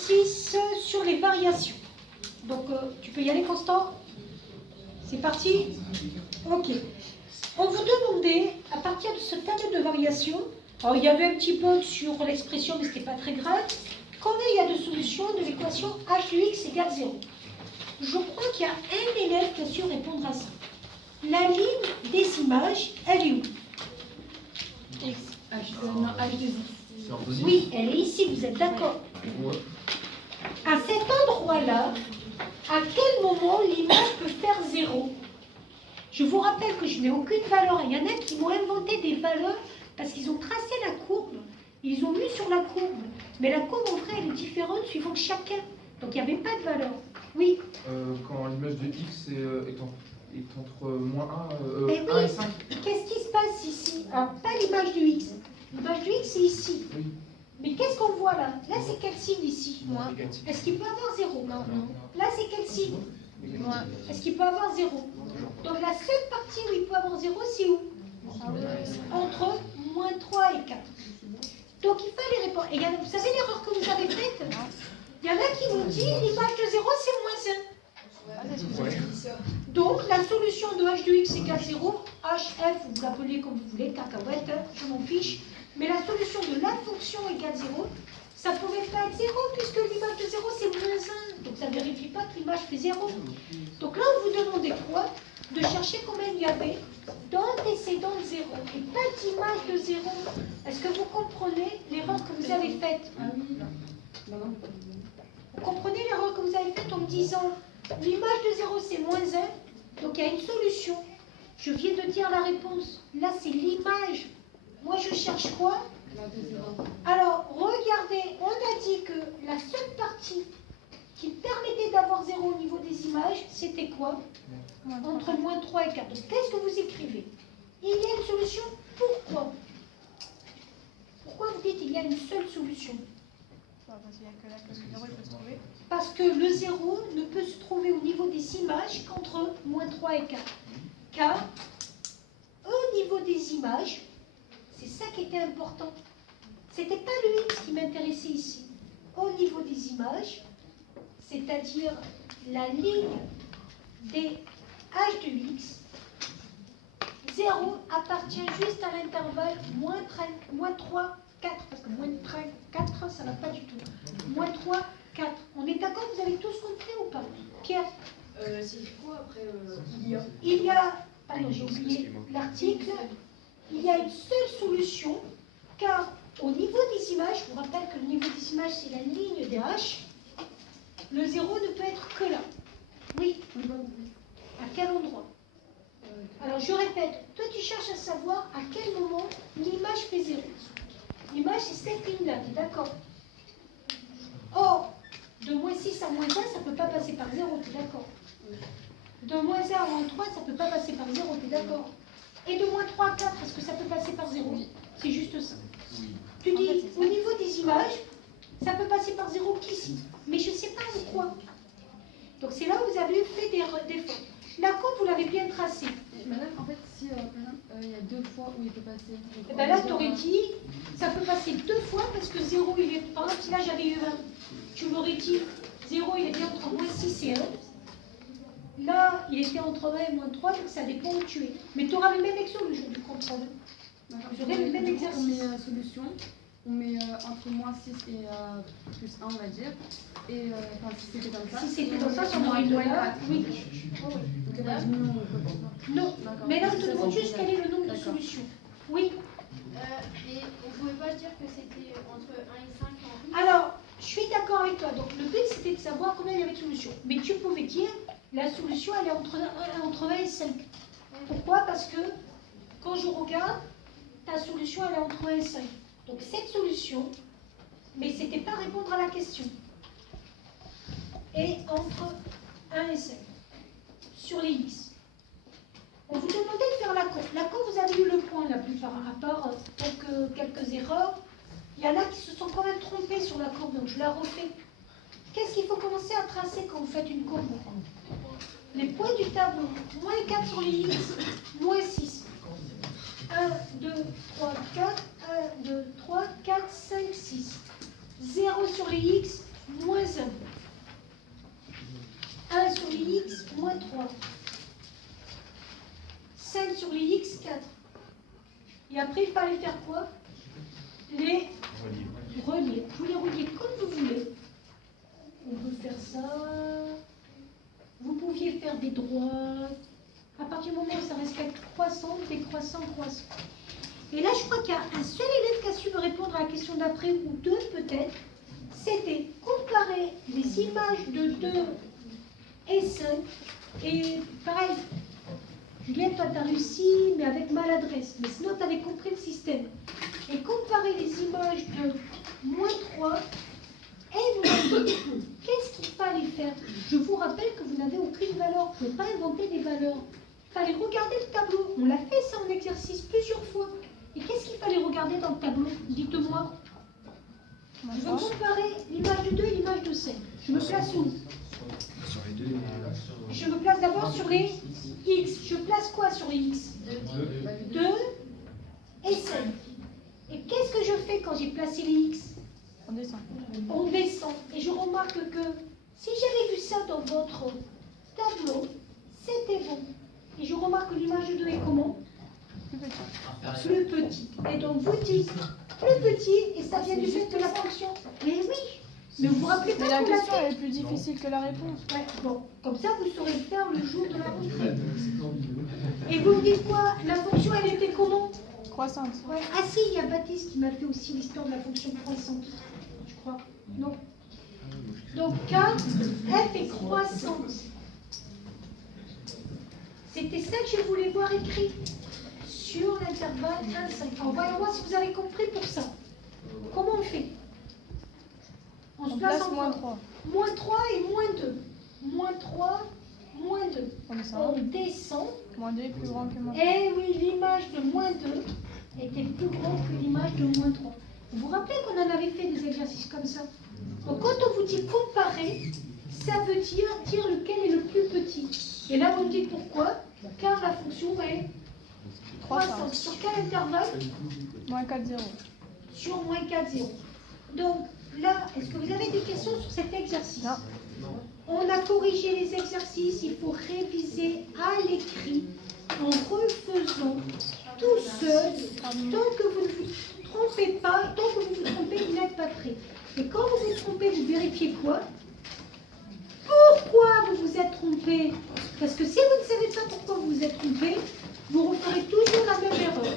6 sur les variations. Donc, tu peux y aller, Constant? C'est parti? Ok. On vous demandait, à partir de ce tableau de variation, alors il y avait un petit peu sur l'expression, mais ce n'était pas très grave, combien il y a de solutions de l'équation h de x égale 0? Je crois qu'il y a un élève qui a su répondre à ça. La ligne des images, elle est où? X, H, non, H de x. Oui, elle est ici, vous êtes d'accord? À cet endroit-là, à quel moment l'image peut faire 0? Je vous rappelle que je n'ai aucune valeur. Il y en a qui m'ont inventé des valeurs parce qu'ils ont tracé la courbe, ils ont mis sur la courbe. Mais la courbe, en vrai, elle est différente suivant chacun. Donc, il n'y avait pas de valeur. Oui. Quand l'image de x est entre moins 1, Et 1 oui. et 5. Qu'est-ce qui se passe ici? Alors, pas l'image de x. L'image de x, c'est ici. Oui. Mais qu'est-ce qu'on voit là? Là, c'est quel signe ici? Moins. Est-ce qu'il peut avoir 0? Non. Là, c'est quel signe? Moins. Est-ce qu'il peut avoir 0? Donc, la seule partie où il peut avoir 0, c'est où? Entre moins 3 et 4. Donc, il fallait répondre. Et vous savez l'erreur que vous avez faite? Il y en a qui vous disent l'image de 0, c'est moins 1. Donc, la solution de h de x égale 0, hf, vous l'appelez comme vous voulez, cacahuète, je m'en fiche. Mais la solution de la fonction égale 0, ça ne pouvait pas être 0 puisque l'image de 0 c'est moins 1. Donc ça ne vérifie pas que l'image fait 0. Donc là on vous demandait quoi? De chercher combien il y avait d'antécédents de 0 et pas d'image de 0. Est-ce que vous comprenez l'erreur que vous avez faite? Vous comprenez l'erreur que vous avez faite en me disant l'image de 0 c'est moins 1, donc il y a une solution. Je viens de dire la réponse. Là c'est l'image. Moi, je cherche quoi? Alors, regardez, on a dit que la seule partie qui permettait d'avoir 0 au niveau des images, c'était quoi? Entre moins 3 et 4. Donc, qu'est-ce que vous écrivez? Il y a une solution. Pourquoi? Pourquoi vous dites qu'il y a une seule solution? Parce que le 0 ne peut se trouver au niveau des images qu'entre moins 3 et 4. Car, au niveau des images, c'est ça qui était important. Ce n'était pas le x qui m'intéressait ici. Au niveau des images, c'est-à-dire la ligne des h de x, 0 appartient juste à l'intervalle moins 3, 4, parce que moins 4, ça ne va pas du tout. Moins 3, 4. On est d'accord, vous avez tous compris ou pas? Pierre? C'est quoi après Il y a, pardon, j'ai oublié l'article. Il y a une seule solution, car au niveau des images, je vous rappelle que le niveau des images, c'est la ligne des H, le 0 ne peut être que là. Oui. À quel endroit? Alors, je répète, toi, tu cherches à savoir à quel moment l'image fait 0. L'image, c'est cette ligne-là, tu es d'accord? Or, de moins 6 à moins 1, ça ne peut pas passer par 0, tu es d'accord? De moins 1 à moins 3, ça ne peut pas passer par 0, tu es d'accord? Et de moins 3 à 4, est-ce que ça peut passer par 0? C'est juste ça. Tu dis, au niveau des images, ça peut passer par 0 qu'ici. Mais je ne sais pas en quoi. Donc c'est là où vous avez fait des fautes. La courbe, vous l'avez bien tracée. Madame, en fait, si par exemple, il y a 2 fois où il peut passer... Et bien là, tu aurais dit, ça peut passer 2 fois parce que 0, il est... Par exemple, si là j'avais eu 1, tu m'aurais dit, 0, il était entre moins 6 et 1. Là, il était entre 1 et moins 3, donc ça dépend où tu es. Mais tu auras le même exo le jour du contrôle. Vous aurez le même exercice. On met solution, on met entre moins 6 et plus 1, on va dire. Et enfin, si c'était comme ça. Si c'était comme ça, on aurait moins 4. Oui. Donc elle va diminuer, non, mais là, on te demande juste quel est le nombre de solutions. Oui. Et on ne pouvait pas dire que c'était entre 1 et 5 en plus? Alors, je suis d'accord avec toi. Donc, le but, c'était de savoir combien il y avait de solutions. Mais tu pouvais dire, la solution, elle est entre 1 et 5. Pourquoi? Parce que, quand je regarde, ta solution, elle est entre 1 et 5. Donc, cette solution, mais ce n'était pas répondre à la question, est entre 1 et 5. Sur les x. On vous demandait de faire la courbe. La courbe, vous avez eu le point la plupart, à part quelques erreurs. Il y en a qui se sont quand même trompés sur la courbe, donc je la refais. Qu'est-ce qu'il faut commencer à tracer quand vous faites une courbe? Les points du tableau. Moins 4 sur les x, moins 6. 1, 2, 3, 4. 1, 2, 3, 4, 5, 6. 0 sur les x, moins faire quoi? Les relier. Vous les reliez comme vous voulez. On peut faire ça. Vous pouviez faire des droites. À partir du moment où ça reste croissant, décroissant, croissant. Et là, je crois qu'il y a un seul élève qui a su me répondre à la question d'après, ou deux peut-être. C'était comparer les images de 2 et 5. Et pareil, Juliette, toi, tu as réussi, mais avec maladresse. Mais sinon, tu avais compris le système. Et comparer les images de -3 et -2. Qu'est-ce qu'il fallait faire? Je vous rappelle que vous n'avez aucune valeur. Vous ne pouvez pas inventer des valeurs. Il fallait regarder le tableau. On l'a fait ça en exercice plusieurs fois. Et qu'est-ce qu'il fallait regarder dans le tableau? Dites-moi. Je veux comparer l'image de 2 et l'image de 5. Je me place où? Sur les deux. Je me place d'abord sur les X. Je place quoi sur les X? 2 et 5. Et qu'est-ce que je fais quand j'ai placé les X? On descend. On descend. Et je remarque que si j'avais vu ça dans votre tableau, c'était bon. Et je remarque que l'image de 2 est comment? Plus petit. Et donc vous dites plus petit, et ça vient du fait de la fonction. Mais oui. Mais vous vous rappelez pas Mais la qu'on l'a question fait? est plus difficile que la réponse. Ouais, bon, comme ça vous saurez le faire le jour de la rentrée. Et vous me dites quoi? La fonction, elle était comment? Croissante. Ouais. Ah si, il y a Baptiste qui m'a fait aussi l'histoire de la fonction croissante, je crois. Non. Donc K, F est croissante. C'était ça que je voulais voir écrit sur l'intervalle 1,5. Alors voyons voir si vous avez compris pour ça. Comment on fait? On place -3. -3 et -2. -3, -2. On descend. On descend. -2 est plus grand que -3. Et oui, l'image de -2 était plus grande que l'image de -3. Vous vous rappelez qu'on en avait fait des exercices comme ça? Donc quand on vous dit comparer, ça veut dire lequel est le plus petit. Et là, vous me dites pourquoi? Car la fonction est croissante. Sur quel intervalle? -4, 0. Sur -4, 0. Donc là, est-ce que vous avez des questions sur cet exercice? Non. On a corrigé les exercices, il faut réviser à l'écrit en refaisant tout seul. Tant que vous ne vous trompez pas, tant que vous vous trompez, vous n'êtes pas prêt. Et quand vous vous trompez, vous vérifiez quoi? Pourquoi vous vous êtes trompé? Parce que si vous ne savez pas pourquoi vous vous êtes trompé, vous referez toujours la même erreur.